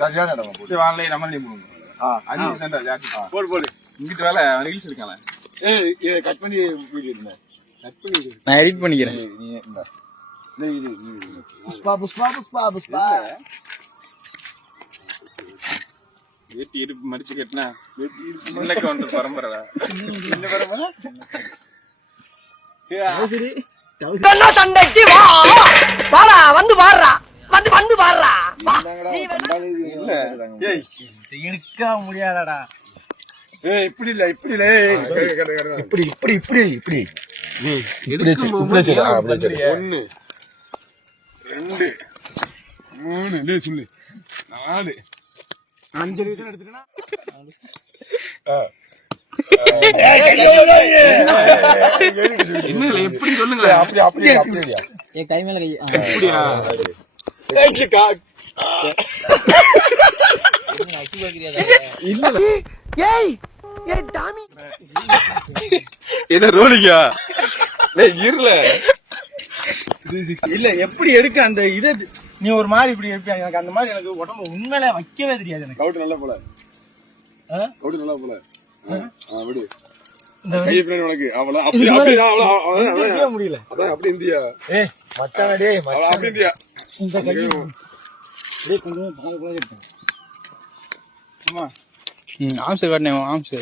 சரியான இடம் போடு போடு இங்கிட்டு வேலை ரீல்ஸ் இருக்காங்க. கட் பண்ணி நான் எடிட் பண்ணிக்கிறேன். புஷ்பா புஷ்பா புஷ்பா புஷ்பா வேட்டி இடுப்பு மடிச்சு கட்டினா சின்ன கவுண்டர் பரம்பரை என்ன பரம்பரை சண்டைக்கு வாடா வந்து பாடுறா வந்து வந்து பாடுறா எடுக்க முடியாதடா. இப்படி இல்ல இப்படி இல்ல இப்படி இப்படி இப்படி இப்படி 1 2 3 சொல்லு 4 5 நிமிஷம் எடுத்துட்டா என்ன எப்படி சொல்லுங்க. அப்படி அப்படியே அப்படியே என் கை மேல கை அப்படியா ரோலிங்கா இருல இல்ல எப்படி எடுக்க அந்த இதை நீ ஒரு மாதிரி இப்படி எடுப்ப. எனக்கு அந்த மாதிரி எனக்கு உடம்பு உண்மையில வைக்கவே தெரியாது. எனக்கு கவுட்டு நல்லா போல கவுட்டு நல்லா போல விடு கை ஃப்ரெண்ட் உனக்கு அவள அப்படி அப்படி முடியல. அதான் அப்படி இந்தியா மச்சான டேய் மச்சான் அப்படி இந்தியா இந்த கை டேய் கொஞ்சம் பால் பால் எடுப்பேன். அம்மா ஆம்ஸ் காட்னே ஆம்ஸ்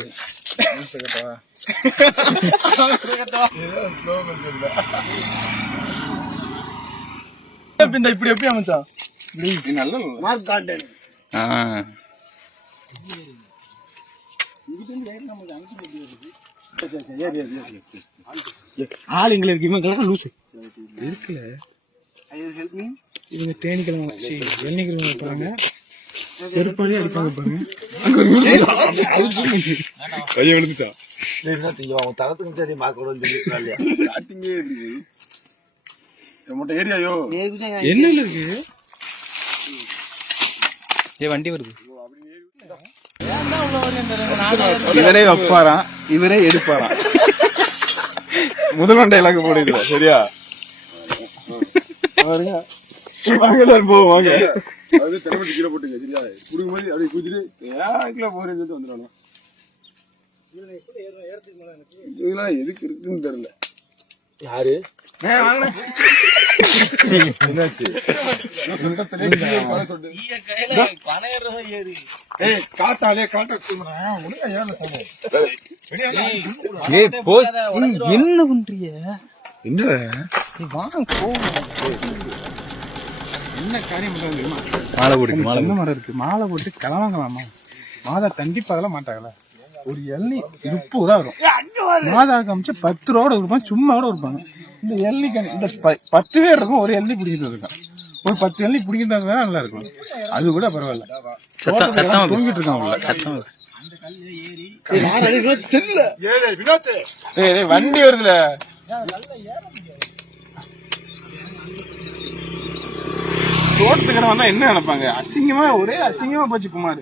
கட்டவா ஸ்லோ பண்ணல இந்த இப்படி எப்படி மச்சான் நீ நல்ல மார்க் காட்டன் ஆளுங்களை இருக்கு. இவங்க லூசு இருக்குல்ல. இவங்க தேனிக்கிழமை வச்சு வெள்ளிக்கிழமை வைப்பாங்க. செருப்பாலே அடிப்பாங்க பாருங்க. கையை விழுந்துட்டா ஏரியாயோ என்ன இருக்கு வண்டி வருது. இவரே வைப்பாராம் இவரே எடுப்பாராம். முதல் டைலாக் போடுதுல சரியா வாங்க போவோம் வாங்க கீழே போட்டுங்க சரியா குடுக்க மாதிரி அப்படியே குதிரை ஏன் போறேன்னு சொல்லிட்டு வந்துடுவாங்க. இதெல்லாம் எதுக்கு இருக்குன்னு தெரியல. யாரு என்னாச்சு காத்தாலே காட்ட என்ன பண்றிய என்ன என்ன காரியம் மாலை போட்டு என்ன மரம் இருக்கு மாலை போட்டு கிளவாங்களாமா. மாதா கண்டிப்பா அதெல்லாம் மாட்டாங்களா. ஒரு எள்ளி 30 ரூபா வரும். மாதா காமிச்சு 10 ரூபா இருப்பாங்க சும்மா கூட இருப்பாங்க. இந்த எள்ளி இந்த 10 பேர் இருக்கும். ஒரு எள்ளி பிடிக்கிறது இருக்கும். ஒரு 10 எள்ளி பிடிக்கிறது நல்லா இருக்கும். அது கூட பரவாயில்ல. தூங்கிட்டு இருக்கான் வண்டி வருதுல. தோட்டத்துக்கு இடம் வந்தா என்ன நினைப்பாங்க. அசிங்கமா ஒரே அசிங்கமா போச்சு குமார்.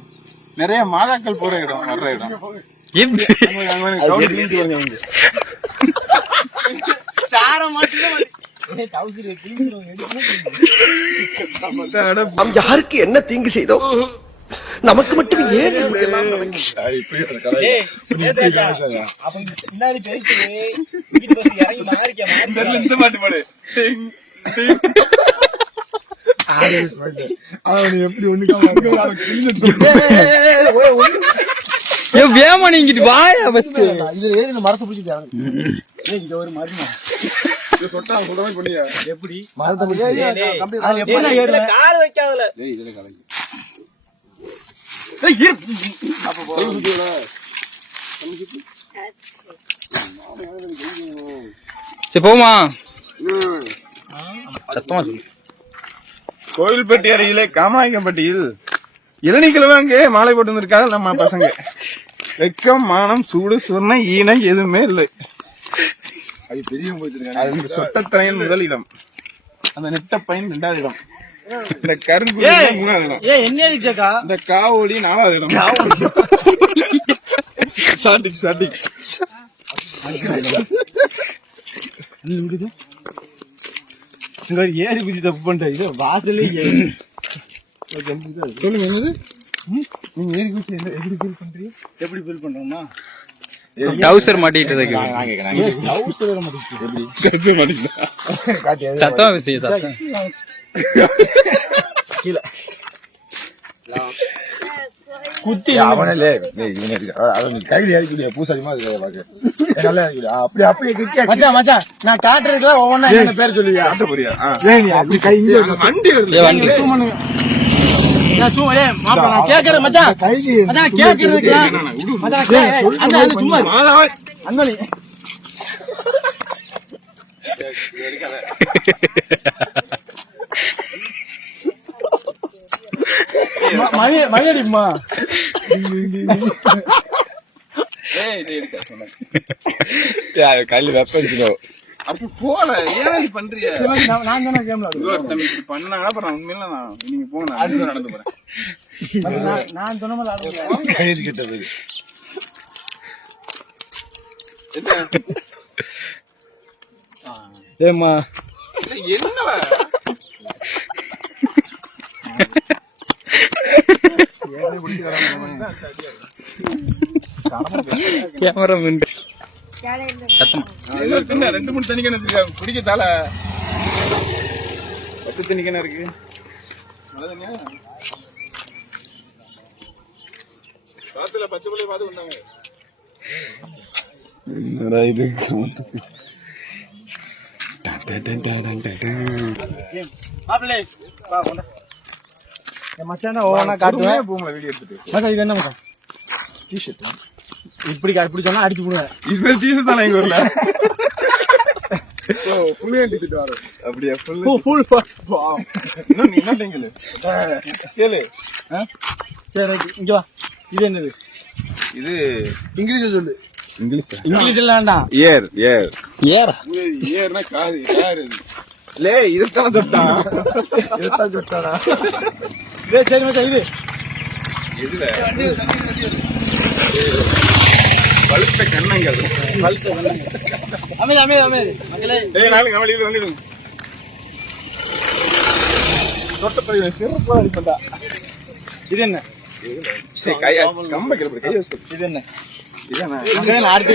நிறைய மாதாக்கள் போற இடம் வர்ற இடம். யாருக்கு என்ன தீங்கு செய்தோம் நமக்கு மட்டும் ஏன் வேமா நீங்கிட்டு வாயா ஃபர்ஸ்ட் இதுல ஏறி இந்த மரத்தை பிடிச்சிட்டு ஒரு மரம் சொட்டா சொல்ற பண்ணியா எப்படி மரத்தை பிடிச்சி கால் வைக்காதல இதுல கலங்கி சரி போமா சத்தமா சொல்லு. கோவில்பட்டி அருகிலே காமநாயக்கம்பட்டியில் இளநிக்கிழமை மாலை போட்டு வந்திருக்காங்க நம்ம பசங்க. வெக்கம் மானம் சூடு சுர்ணை ஈனை எதுவுமே இல்லை. அது பெரிய சொட்டத்தனையின் முதல் இடம். அந்த நெட்ட பையன் 2வது இடம். இந்த கரும்பு 3வது இடம். இந்த காவோலி 4வது இடம். சாட்டிக் ஏறி குதி தப்பு பண்ற இது வாசலே ஏறி சொல்லுங்க என்னது நீங்க ஏறி குச்சி எப்படி ஃபீல் பண்றீங்க? எப்படி ஃபீல் பண்றோம்னா டவுசர் மாட்டிட்டு சத்தம் சத்தம் கீழே குத்தி அவனே கையில் இறக்கி பூசாதிமா அப்படி மச்சான் மச்சான் நான் காட்டுறதுல ஒவ்வொன்னா என்ன பேர் சொல்லுவியா? அப்படி கை வண்டி வண்டி நான் சும்மா மாப்பிள்ள நான் கேக்குறேன் மச்சான் மச்சான் கேக்குறதுக்கு மச்சான் சும்மா அண்ணனி மணியடிமா கையில் வெப்பம் அப்படி போல ஏன் பண்றீங்க? நான் தானே கேம்ல பண்ணாங்க அப்புறம் உண்மையில நான் நீங்க போங்க நான் அடுத்து நடந்து போறேன். நான் சொன்ன மாதிரி ஆடுறேன். கயிறு கிட்டது ஏம்மா என்னடா கேமரா சத்தம் சின்ன 2-3 தண்ணி கிணறு வச்சிருக்காங்க குடிக்கத்தால பச்சை தண்ணி கிணறு இருக்கு. நல்ல தண்ணியா காத்துல பச்சை பிள்ளைய பார்த்து வந்தாங்க. என்னடா இது மாப்பிள்ளை வா கொண்டா மச்சான் ஒவ்வொன்னா காட்டுவேன். பூமில வீடியோ எடுத்துட்டு மச்சான் இது என்ன மச்சான்? டிஷர்ட் இப்படி சொன்னா அடிச்சு போடுவேன். இது பேர் டீசர்ட் தானே எங்க ஊர்ல. புள்ளியன் டீசர்ட் வரும் அப்படியே ஃபுல் இன்னும் நீ என்ன டெங்கில் கேளு. சரி இங்க வா. இது என்னது? இது இங்கிலீஷ்ல சொல்லு. இங்கிலீஷ்ல வேண்டாம். ஏர் ஏர் ஏறா ஏர்னா காது யாரு லே இதுதான் சொட்டானா சரி மச்சான் இது இதுல பழுத்த கண்ணங்கள் அமைதி அமைதி அமைதி மக்களே. ஏய் நாளைக்கு நம்ம லீவ்ல வந்துடுங்க. சொட்டப்பை சிறப்பா அடிப்பண்டா. இது என்ன? சரி கை கம்ப கிளப்பு கை வச்சு இது என்ன? இதானே அடுத்த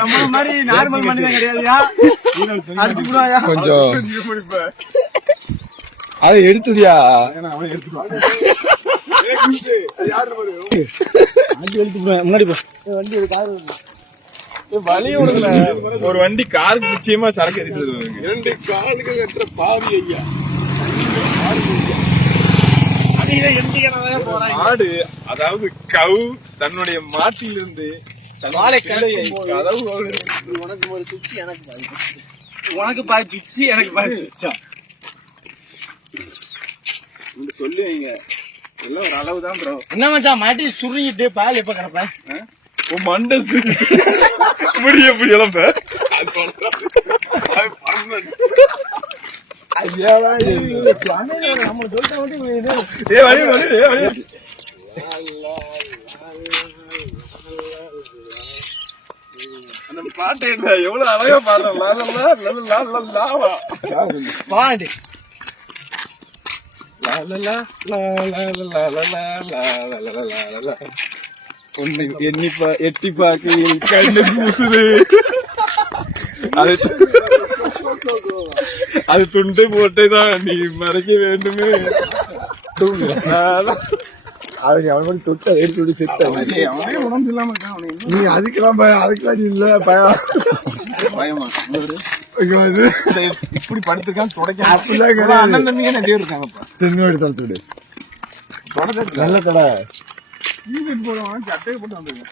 நம்ம மாதிரி நார்மல் மனிதன் கிடையாதுயா. அடிச்சு போடுவாயா? கொஞ்சம் அதை எடுத்துடியா முன்னாடி போ. ஒரு வண்டி காருக்கு நிச்சயமா சரக்கு எடுத்துட்டு 2 காலுக்கு வெற்ற பாவி ஐயா. மாடு அதாவது கவு தன்னுடைய மாட்டிலிருந்து உனக்கு ஒரு சுச்சி உனக்கு பாய் சுச்சி எனக்கு பாய் சுச்சா சொல்லுவீங்க எல்லாம் ஒரு அளவுதான் ப்ரோ. என்ன மச்சான் மாட்டி சுருங்கிட்டு பால் எப்ப கிடப்பேன்? மண்டை முடிய முடியலப்ப நம்ம சொல்லிட்ட அந்த பாட்டு என்ன எவ்வளவு அழகா பாடுறோம். பாடு ஒண்ணு எட்டி பாக்கையில் கண்ணு பூசுது. அது துண்டு போட்டுதான் நீ மறைக்க வேண்டுமே. அவன் தொட்டு எடுத்து செத்த அவனே உடம்பு இல்லாம இருக்கான். நீ அதுக்கெல்லாம் அதுக்கெல்லாம் நீ இல்ல பயமா இப்படி படுத்திருக்கான் தொடக்க அண்ணன் தம்பிங்க நிறைய இருக்காங்கப்பா. சென்னோடு தளத்துடு நல்ல கடை போடுவாங்க சட்டையை போட்டு வந்துருங்க.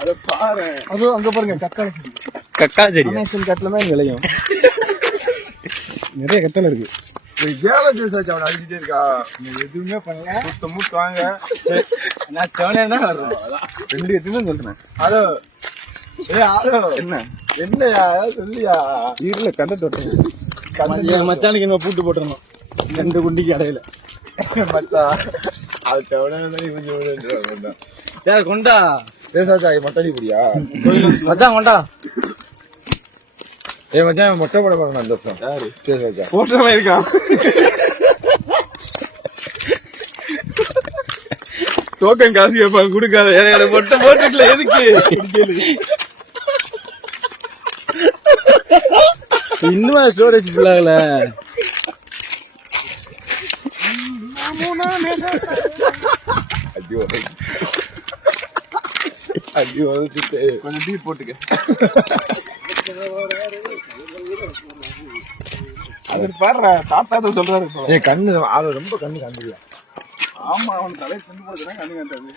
அத பாரு அதுவும் அங்க பாருங்க தக்காளி கக்காளி செடி அமேசான் காட்டுல தான் விளையும். நிறைய கத்தல இருக்கு. அவன் அடிச்சுட்டே இருக்கா. எதுவுமே பண்ணல. மூட்டு வாங்க நான் சோனேன்னா வர்றேன். 2 எதுன்னு சொல்றேன். ஹலோ ஹலோ என்ன என்னையா சொல்லியா வீட்டுல கண்ட தொட்டேன். மச்சானுக்கு என்ன பூட்டு போட்டுருந்தோம் 2 குண்டிக்கு இடையில. மச்சா அது செவன கொண்டா பேசாச்சா மட்டாடி புடியா மச்சான் கொண்டா ஏ மச்சான் மொட்டை போட போறேன் இந்த வருஷம். யாரு? சரி மச்சான். போட்டோலாம் இருக்கான். டோக்கன் காசு கேட்பாங்க கொடுக்காத. எனக்கு மொட்டை போட்டுக்கல எதுக்கு? இன்னும் ஸ்டோரேஜ் ஃபுல் ஆகல. கொஞ்சம் டீ போட்டுக்க. அது பாடுற தாத்தா தான் சொல்றாரு. என் கண்ணு ஆளு ரொம்ப கண்ணு காண்பிக்கல. ஆமா அவன் தலையை செஞ்சு போட்டுதான் கண்ணு காட்டாது.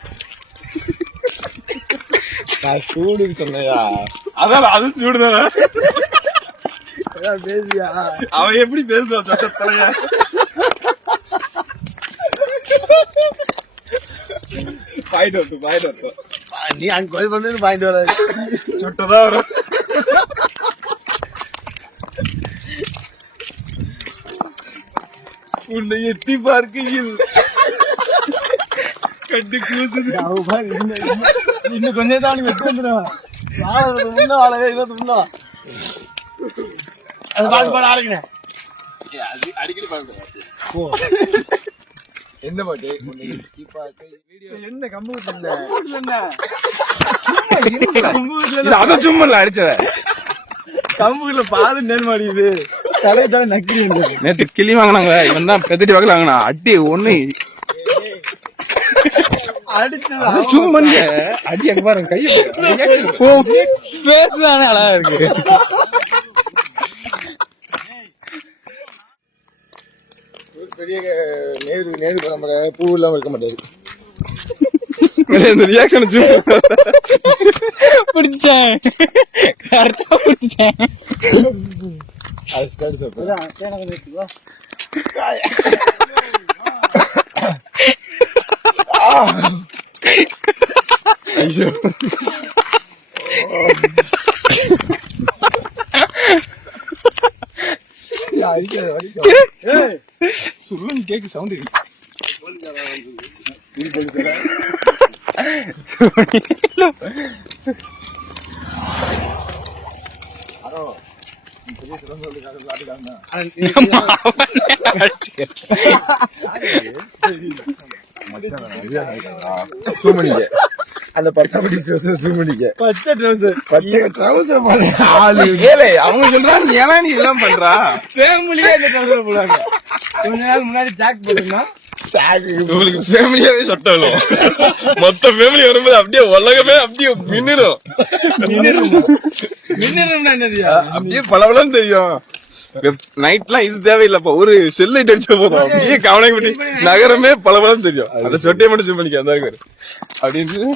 நான் சூடுக்கு சொன்னையா? அதான் அது சூடுதானே. பேசியா? அவன் எப்படி பேசுவான் சட்ட தலையா? பாயிண்ட் நீ அங்க கோயில் பண்ணு பாயிண்ட் வர சுட்டதான் வரும். உன்னை எட்டி பார்க்கையில் கண்டு கூசுது. இன்னும் கொஞ்சம் தான் வெட்டு வந்துடும். அது பாட்டு ஆளுங்க அடிக்கடி பாருங்க. என்ன பாட்டு? என்ன கம்பு அத சும்மா இல்ல அடிச்சத. கம்புல பாது நெல் மாடியுது. தலை தலை நக்கி நேத்து கிளி வாங்கினாங்க. இவன் தான் பெத்தடி வகையில் வாங்கினா. அடி ஒண்ணு அடிச்சது சும்மா அடி. அங்க பாருங்க கையை பேசுதானே அழகா இருக்கு. பெரிய நேரு பரம்பரை பூ இல்லாம இருக்க மாட்டாரு. இந்த ரியாக்ஷன் பிடிச்சேன், கரெக்டா பிடிச்சேன். அது ஸ்டார்ட் சாப்பிடு. ஐயோ சொல்லுங்க கேக்கு சவுண்ட். சூமணிக்க அந்த பட்டாபடி சூமணிக்க பச்சை ட்ரௌசர் பச்சை ட்ரௌசர் மாதிரி ஆளு ஏலே அவங்க சொல்றாங்க. ஏன்னா நீ இதெல்லாம் பண்றா? ஃபேமிலியே இந்த ட்ரௌசர் போடுவாங்க. கொஞ்ச நாள் முன்னாடி ஜாக் போட்டுனா உங்களுக்கு ஃபேமிலியாவே சட்டம் இல்ல. மொத்த ஃபேமிலி வரும்போது அப்படியே உலகமே அப்படியே மின்னிடும். மின்னணும்னா என்னதியா? அப்படியே பலவளம் தெரியும். நைட்லாம் இது தேவையில்லப்பா. ஒரு செல் லைட் அடிச்சா போதும். அப்படியே கவனம் பண்ணி நகரமே பலவளம் தெரியும். அந்த சொட்டையை மட்டும் ஜூம் பண்ணிக்க. அந்த அப்படின்னு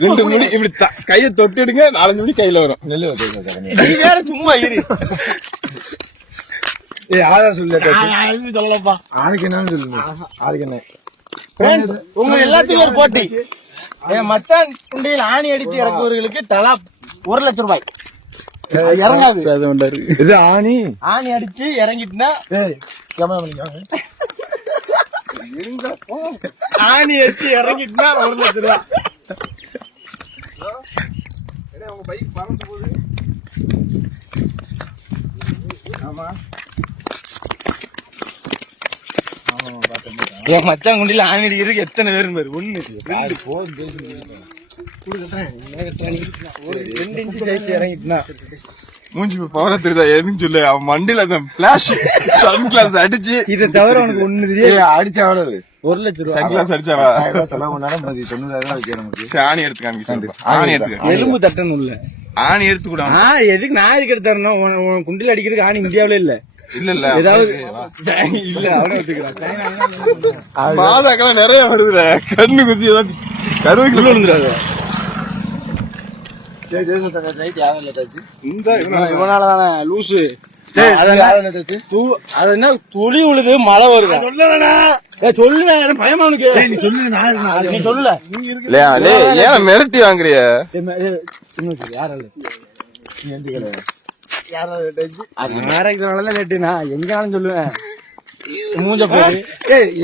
2 மணி இப்படி கையை தொட்டு எடுங்க. 4 மணி கையில வரும். நெல்லு நீ வேற சும்மா இரு. ஆதார் சொல்லு. சொல்லப்பா. ஆளுக்கு என்னன்னு சொல்லுங்க. ஆளுக்கு என்ன? உங்க எல்லாத்துக்கும் ஒரு போட்டி. என் மச்சான் குண்டியில் ஆணி அடிச்சு இறக்குவர்களுக்கு தலா 1 லட்சம் ரூபாய். இறங்காது. இது ஆணி ஆணி அடிச்சு இறங்கிட்டுனா ஆணி அடிச்சு இறங்கிட்டுனா 1 லட்சம் ரூபாய். உங்க பைக் பறந்து போகுது. ஆமா என் மச்சான் குண்டியில் ஆணி அடிக்கிறதுக்கு எத்தனை பேரும் பேரு? 1 2 இன்ச்சு சைஸ் இறங்கிட்டுனா மூஞ்சி பவரா தெரியுதா? எதுன்னு சொல்லு. அவன் மண்டியில அந்த பிளாஷ் சன் கிளாஸ் அடிச்சு இதை தவிர உனக்கு ஒண்ணு அடிச்ச எவ்வளவு? 1 லட்சம் ரூபாய். சன் கிளாஸ் அடிச்சாவா? செலவு பண்ணாலும் 90,000 வைக்க நமக்கு. சரி, ஆணி எடுத்து காமிக்க. ஆணி எடுத்துக்க. எலும்பு தட்டணும் இல்ல. ஆணி எடுத்து கூட. எதுக்கு நான் எதுக்கு எடுத்து தரணும்? உன் குண்டில் அடிக்கிறதுக்கு ஆணி இந்தியாவில இல்ல. இல்ல ஏதாவது இல்ல அவனே ஒத்துக்கிறான். மாதாக்கெல்லாம் நிறைய வருதுல. கண்ணு குசி ஏதாவது கருவேக்குள்ள விழுந்துடாது. இவனாலதானே லூசு. அது என்ன துளி உழுது மழை வருது. சொல்லுவேன் பயமா உனக்கு. நீ சொல்லல. ஏன் மிரட்டி வாங்குறிய? லேட்டுனா எங்காலும் சொல்லுவேன். மூஞ்ச போய்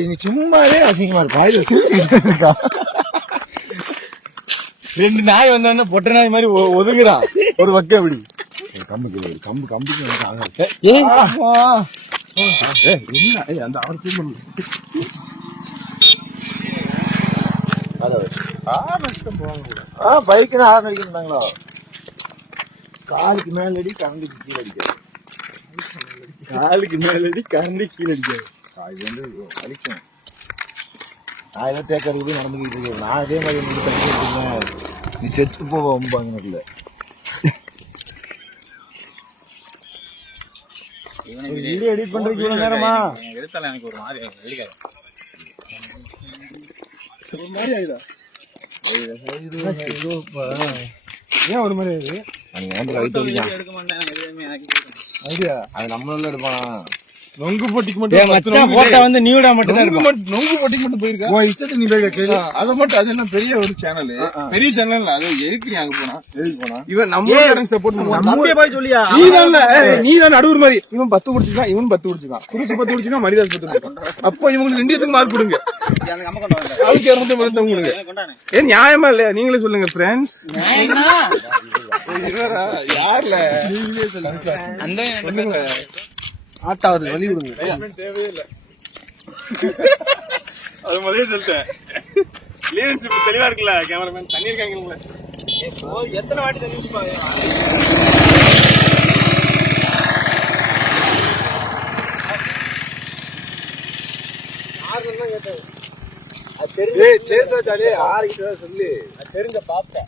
நீ சும்மாவே அசிங்கமா இருக்கா? 2 நாய் வந்தோடனே பொட்டை நாய் மாதிரி ஒதுங்குறான் ஒரு பக்கம். அப்படி அந்த அவர் தூக்கம் பைக்குன்னு ஆரன் அடிக்கிறாங்களோ காலுக்கு மேலடி கரண்டுக்கு கீழே அடிக்காது. காலுக்கு மேலடி கரண்டு கீழே அடிக்காது. அது வந்து வலிக்கும். நான் ஏதோ தேக்கறது நடந்துக்கிட்டு இருக்கேன். நான் அதே மாதிரி வந்து பண்ணிட்டு இருக்கேன். நீ செத்து போவாங்க இல்லை. வீடியோ எடிட் பண்றதுக்கு இவ்வளவு நேரமா? எடுத்தால எனக்கு ஒரு மாதிரி வெடிக்காது. ஒரு மாதிரி ஆயிதா? ஏன் ஒரு மாதிரி ஆயிடுது? எடுக்க மாட்டேன் எதுவுமே எனக்கு ஐடியா அது நம்மளால எடுப்பானா? நொங்கு போட்டிக்கு மட்டும் வந்து நியூடா மட்டும் நொங்கு போட்டிக்கு மட்டும் போயிருக்கா? உன் இஷ்டத்துக்கு நீ போய் கேளு. அது மட்டும் அது என்ன பெரிய ஒரு சேனல், பெரிய சேனல். அது எதுக்கு நீ அங்க போனா? இவன் நம்ம சப்போர்ட் போய் சொல்லியா? நீ தான் நடுவர் மாதிரி. இவன் 10 குடிச்சுதான், இவன் 10 குடிச்சுதான், குருசு 10 குடிச்சுதான், மரியாதை 10 குடிச்சுதான். அப்போ இவங்களுக்கு 2 மார்க் கொடுங்க. ஆளுக்கு 250 கொடுங்க. ஏன் நியாயமா இல்லையா? நீங்களே சொல்லுங்க ஃப்ரெண்ட்ஸ். யாருல அந்த ஆட்டா வருது, வழி விடுங்க. தேவையில்லை. அது முதலே சொல்லிட்டேன். கிளியரன்ஸ் இப்ப தெளிவா இருக்குல்ல? கேமராமேன் தண்ணி இருக்காங்க. எத்தனை வாட்டி தண்ணி குடிப்பாங்க? சொல்லு. தெரிஞ்ச பாப்பேன்.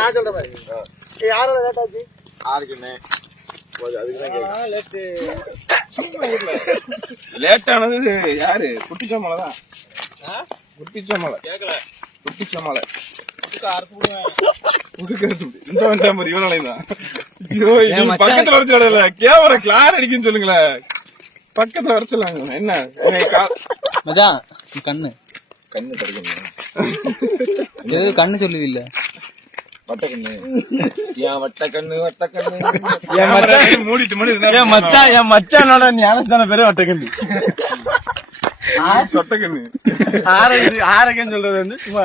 நான் சொல்ற மாதிரி யாரோட லேட்டாச்சு? ஆறுக்குன்னு லேட் ஆனது யாரு? குட்டிச்சோமலைதான். குட்டிச்சோமலை கேட்கல. குட்டிச்சோமலை இந்த வந்தா மாதிரி இவனாலையும் பக்கத்துல வர சொல்லல. கேமரா கிளார் அடிக்குன்னு சொல்லுங்களேன். பக்கத்துல வர சொல்லாங்க. என்ன மச்சான் கண்ணு கண்ணு கிடைக்கணும். கண்ணு சொல்லுது இல்ல வட்டக்கண்ணு. ஏன் வட்டக்கண்ணு? வட்டக்கண்ணு மூடிட்டு என் மச்சானோட ஞானஸ்தான பேரு வட்டக்கண்ணு. சொட்டக்கண்ணு. ஆரகன்னு சொல்றது வந்து சும்மா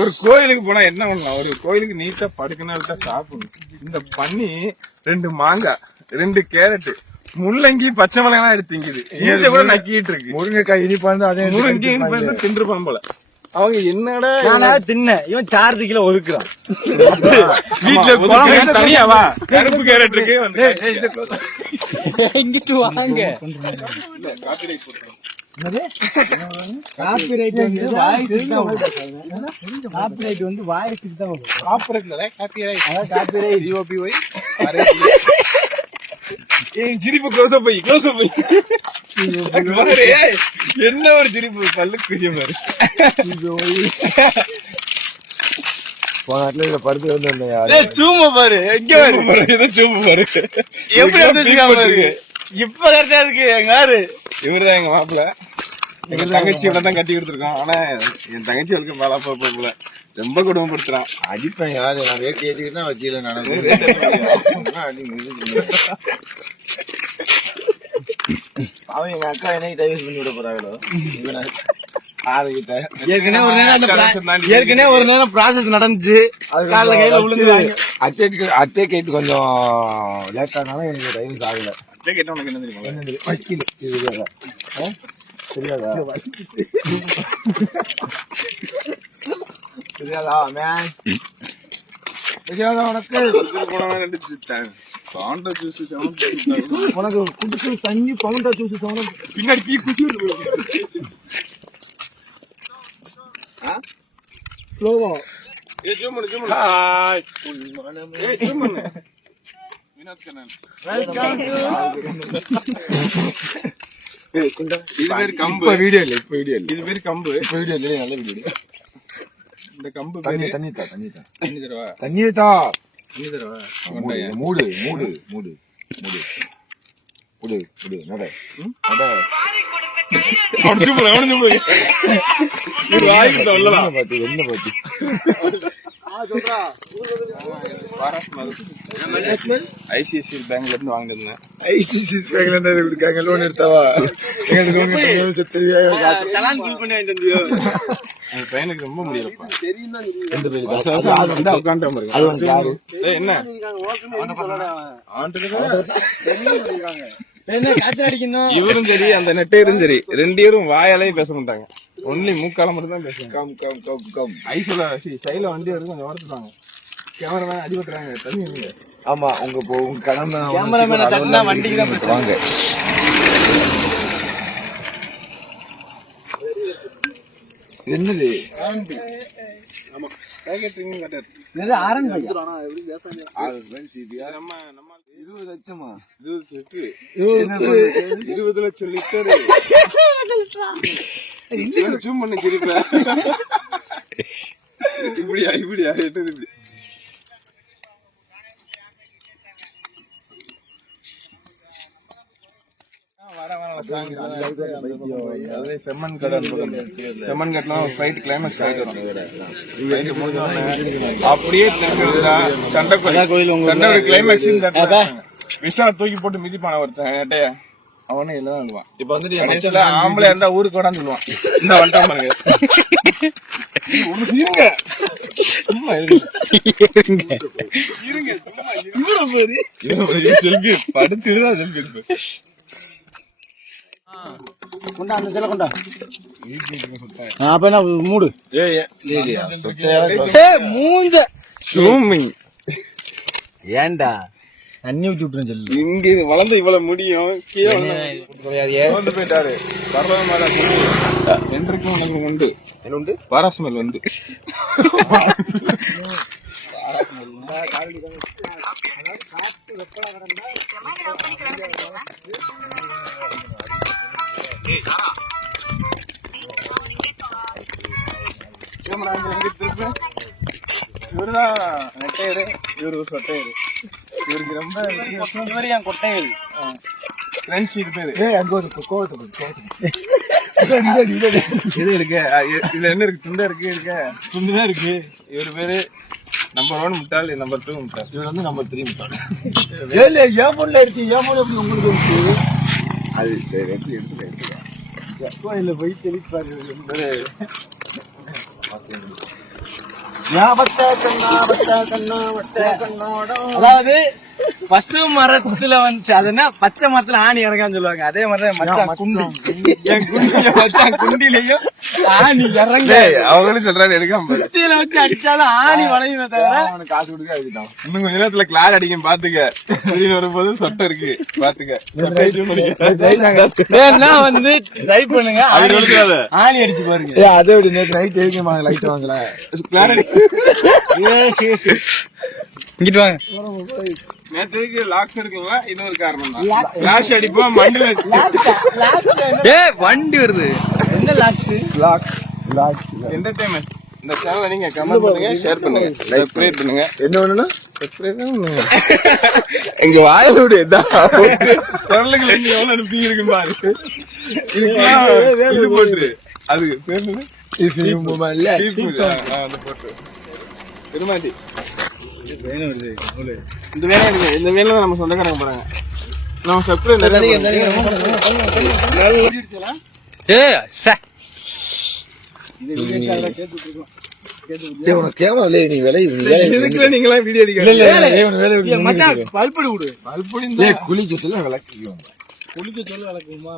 ஒரு கோயிலுக்கு போனா என்ன பண்ணலாம்? ஒரு கோயிலுக்கு நீட்டா படுக்கணும், சாப்பிடணும். இந்த பண்ணி 2 மாங்காய், 2 கேரட், முள்ளங்கி, பச்சை மிளகாய் எடுத்தீங்குது. இங்க கூட நக்கிட்டு இருக்கு. முருங்கைக்காய் இனிப்பா இருந்தா அதே முருங்கை தின்றுப்பான் போல. அவங்க என்னடா தின்ன இவன் 4 கிலோ ஒதுக்குறான். வீட்டுல தனியாவா கருப்பு கேரட் இருக்கு. இங்கிட்டு வாங்க. காப்பிரைட் வந்து வாய்ஸ்க்கு தான் வரும். காப்பிரைட் வந்து வாய்ஸ்க்கு தான் வரும். காப்பிரைட்ல காப்பிரைட், அதான் காப்பிரைட். DOPY சிரிப்பு க்ளோஸ் அப் போய் என்ன ஒரு சிரிப்பு கல்லுக்கு பாரு. போன நாட்டுல இத படுத்து வந்து சூம பாரு. எங்க பாரு சூப்பு பாரு. எப்படி பாரு. இப்ப கரெக்டா இருக்கு. எங்காரு இவருதான் எங்க மாப்பிள்ள. எங்க தங்கச்சி தான் கட்டி கொடுத்துருக்கோம். ஆனா என் தங்கச்சி அவளுக்கு மேல போல ரொம்ப குடும்பப்படுத்துறான். அடிப்பேன். யாரு நான் ரேட் ஏற்றிக்கிட்டா வக்கீல நடந்து அவன் எங்க அக்கா என்ன டைவர்ஸ் பண்ணி விட போறாங்களோ. ஏற்கனவே ஒரு நேரம் ப்ராசஸ் நடந்துச்சு. காலைல கையில விழுந்து அட்டே கேட்டு கொஞ்சம் லேட் ஆனாலும் எனக்கு டைவர்ஸ் ஆகல. கேட்ட உனக்கு என்ன தெரியுமா? வக்கீல் தெரியாதா? தெரியாதா மேன்? தெரியாதா உனக்கு? உனக்கு குடிச்சு தண்ணி பவுண்டா ஜூஸ் பின்னாடி பீ குச்சி ஸ்லோவா. இது பேர் கம்பு. வீடியோ இல்ல, இப்ப வீடியோ இல்ல. இது பேர் கம்பு. இப்ப வீடியோ இல்ல, நல்ல வீடியோ. இந்த கம்பு தண்ணி பேரு தண்ணி தா தண்ணி தரவா? தண்ணி தா. தண்ணி தரவா? மூடு மூடு மூடு மூடு மூடு மூடு நட நட. ஐசிஐசிஐ பேங்க்ல இருந்து வாங்கினேன். ஐசிஐசிஐ பேங்க்ல இருந்து கொடுக்காங்க லோன் எடுத்தாவா? லோன் அந்த பையனுக்கு ரொம்ப முடியலப்பா. எந்த பேரு? உட்காந்துட்டு பாருங்க. அது வந்து யாரு? ஏய், என்ன என்ன காய்ச்சல் அடிக்கணும்? இவரும் சரி அந்த நெட்டையரும் சரி 2 பேரும் வாயாலே பேச மாட்டாங்க. ஒன்லி மூக்கால மட்டும் தான் பேசுவாங்க. Come come come come. ஐஸ்ல சைல வண்டி எடுத்து கொஞ்சம் ஓரத்துட்டாங்க. கேமராமேன் அடிபட்டுறாங்க. தண்ணி இல்ல. ஆமா உங்க கடமை கேமராமேனை தட்டினா வண்டிக்கு தான் பிரச்சனை. வாங்க. என்னது? இது ஆரன் பையா. 20 லட்சமா? 20 லட்சம் லிட்டர். ஜூம் பண்ணி திருப்ப. இப்படியா இப்படி. செம்மன் கட்ல ஃபைட் கிளைமேக்ஸ் ஆயிட்டு அப்படியே சண்டை கிளைமேக்ஸ் விஷா தூக்கி போட்டு மிதிப்பான ஒருத்தன் நெட்டைய அவனே எல்லாம் சொல்லுவான். இப்ப வந்து ஆம்பளை இருந்தா ஊருக்கு கூட சொல்லுவான். இந்த வந்துட்டான் பாருங்க. செல்பி படிச்சுதான் செல்பி கொண்டா அந்த செல்ல கொண்டா. அப்ப என்ன மூடு மூஞ்ச ஷூமிங். ஏன்டா தண்ணி ஊத்தி விட்டுரும் சொல்லு. இங்க வளர்ந்து இவ்வளவு முடியும் கீழே போயிட்டாரு. என்றைக்கும் உனக்கு உண்டு. என்ன உண்டு? பாராஸ்மெல் வந்து இவருதான் நெட்டையரு, இவரு சொட்டையரு. இவருக்கு ரொம்ப இவரு என் கொட்டைகள் ஃப்ரெண்ட்ஸ் இது பேரு. அங்க ஒரு கோவத்தை இது இருக்கு. இதுல என்ன இருக்கு? துண்டா இருக்கு. துண்டுதான் இருக்கு. இவரு பேரு நம்பர் 1 முட்டாள், நம்பர் 2 முட்டாள். இவர் வந்து நம்பர் 3 முட்டாள். ஏன் போன்ல எடுத்து ஏன் போன் எப்படி உங்களுக்கு இருக்கு? அது சரி எடுத்து கோயில போய் தெளிப்பாரு. அதாவது பசு மரத்துல வந்துச்சு. அதுனா பச்சை மரத்துல ஆணி இறங்கான்னு சொல்லுவாங்க. அதே மாதிரிதான் மச்சான் குண்டி. என் குண்டிய மச்சான் குண்டிலையும் ஆணி இறங்க. அவங்களும் சொல்றாரு எடுக்காம சுத்தியில வச்சு அடிச்சாலும் ஆணி வளையுமே தவிர அவனுக்கு காசு கொடுக்க அதுதான். இன்னும் கொஞ்ச நேரத்துல கிளாஸ் அடிக்கும். பாத்துக்க. திடீர்னு வரும்போது சொட்டை இருக்கு. பாத்துக்க. வேணா வந்து ட்ரை பண்ணுங்க. ஆணி அடிச்சு பாருங்க. அதே விட நேற்று நைட் எதுக்குமா லைட் வாங்கல? இங்கிட்டு வாங்க. நேற்றுக்கு லாக்ஸ் இருக்குங்களா? இது ஒரு காரணம் தான். கிளாஷ் அடிப்போம் மண்டில. வண்டி வருது. என்ன லாக்ஸ்? Lock entertainment. இந்த சேனலை நீங்க கமெண்ட் பண்ணுங்க, ஷேர் பண்ணுங்க, சப்ஸ்கிரைப் பண்ணுங்க. என்ன வேணும்னா எங்க வாயில விடு. குரலுக்கு நீங்க எவ்வளவு அனுப்பி இருக்கு பாரு. இதுக்கெல்லாம் இது போட்டுரு. அதுக்கு பேர் என்ன? அது போட்டு திருமாட்டி. இந்த வேலை இருக்கு. இந்த வேலை நம்ம சொந்தக்காரங்க போறாங்க. நம்ம சப்ஸ்கிரைப் கேமரா நீ வேலை நீங்களா வீடியோ குளிக்க பல்படி விடு. அடிக்க சொல்ல விளக்கு குளிக்க சொல்லு விளக்குமா?